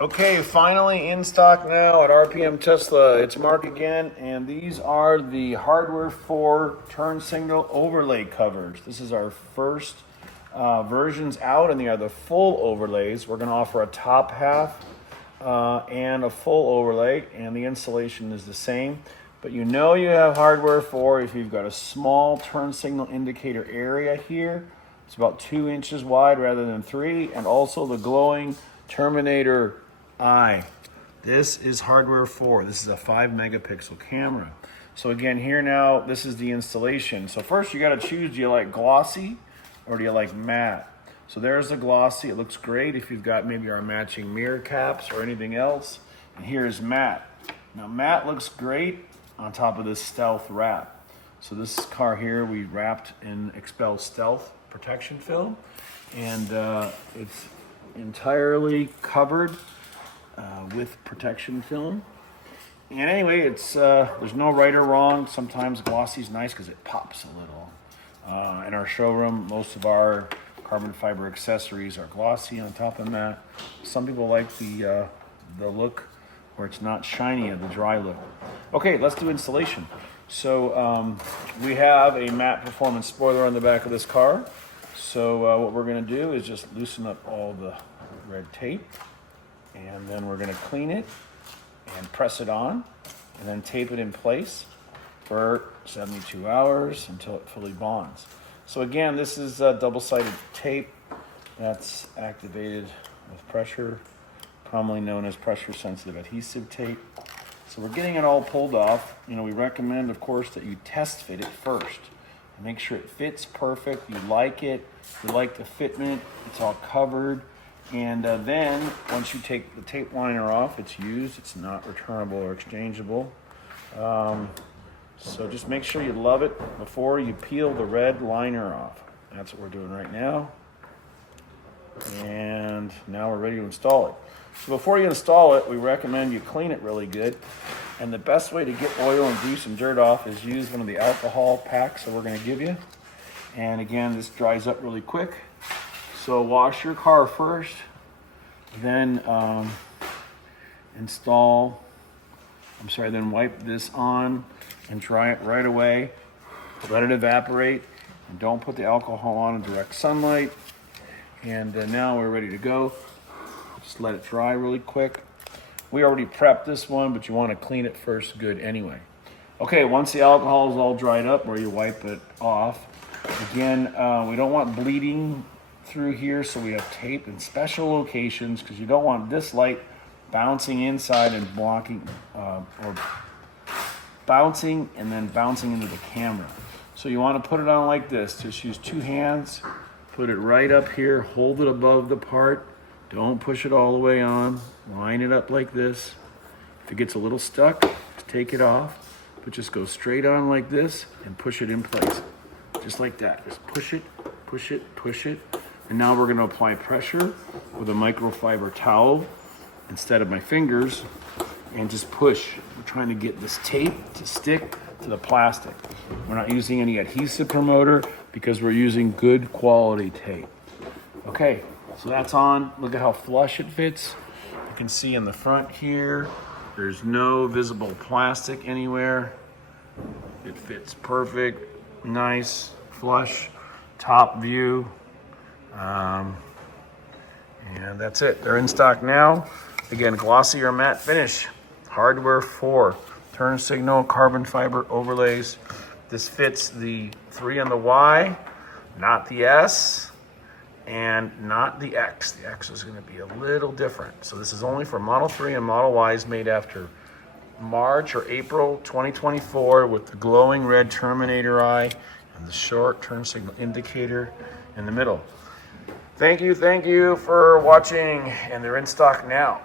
Okay, finally in stock now at RPM Tesla. It's Mark again, and these are the Hardware 4 turn signal overlay covers. This is our first versions out, and they are the full overlays. We're going to offer a top half and a full overlay, and the installation is the same. But you know you have Hardware 4 if you've got a small turn signal indicator area here. It's about 2 inches wide rather than 3, and also the glowing Terminator eye. This is Hardware 4. This is a 5 megapixel camera. So again, here now, this is the installation. So first you got to choose, do you like glossy or do you like matte? So there's the glossy. It looks great if you've got maybe our matching mirror caps or anything else. And here's matte. Now matte looks great on top of this stealth wrap. So this car here we wrapped in Expel Stealth protection film, and it's entirely covered with protection film. And anyway, it's there's no right or wrong. Sometimes glossy's nice because it pops a little. In our showroom, most of our carbon fiber accessories are glossy on top of matte. Some people like the look where it's not shiny, the dry look. Okay, let's do installation. So we have a matte performance spoiler on the back of this car. So what we're going to do is just loosen up all the red tape, and then we're going to clean it and press it on, and then tape it in place for 72 hours until it fully bonds. So again, this is double-sided tape that's activated with pressure, commonly known as pressure-sensitive adhesive tape. So we're getting it all pulled off. You know, we recommend, of course, that you test fit it first. Make sure it fits perfect, you like it, you like the fitment, it's all covered. And then, once you take the tape liner off, it's used, it's not returnable or exchangeable. So just make sure you love it before you peel the red liner off. That's what we're doing right now. And now we're ready to install it. So before you install it, we recommend you clean it really good. And the best way to get oil and grease and dirt off is use one of the alcohol packs that we're going to give you. And again, this dries up really quick. So wash your car first, then then wipe this on and dry it right away. Let it evaporate, and don't put the alcohol on in direct sunlight. And now we're ready to go. Just let it dry really quick. We already prepped this one, but you want to clean it first good anyway. Okay, once the alcohol is all dried up, where you wipe it off, again, we don't want bleeding through here, so we have tape in special locations because you don't want this light bouncing inside and blocking, or bouncing and then bouncing into the camera. So you want to put it on like this. Just use 2 hands, put it right up here, hold it above the part. Don't push it all the way on. Line it up like this. If it gets a little stuck, just take it off. But just go straight on like this and push it in place. Just like that. Just push it, push it, push it. And now we're going to apply pressure with a microfiber towel instead of my fingers, and just push. We're trying to get this tape to stick to the plastic. We're not using any adhesive promoter because we're using good quality tape. Okay. So that's on. Look at how flush it fits. You can see in the front here, there's no visible plastic anywhere. It fits perfect, nice, flush, top view. And that's it. They're in stock now. Again, glossy or matte finish. Hardware 4, turn signal, carbon fiber overlays. This fits the 3 and the Y, not the S. And not the X. The X is going to be a little different. So this is only for Model 3 and Model Ys made after March or April 2024 with the glowing red Terminator eye and the short turn signal indicator in the middle. Thank you for watching, and they're in stock now.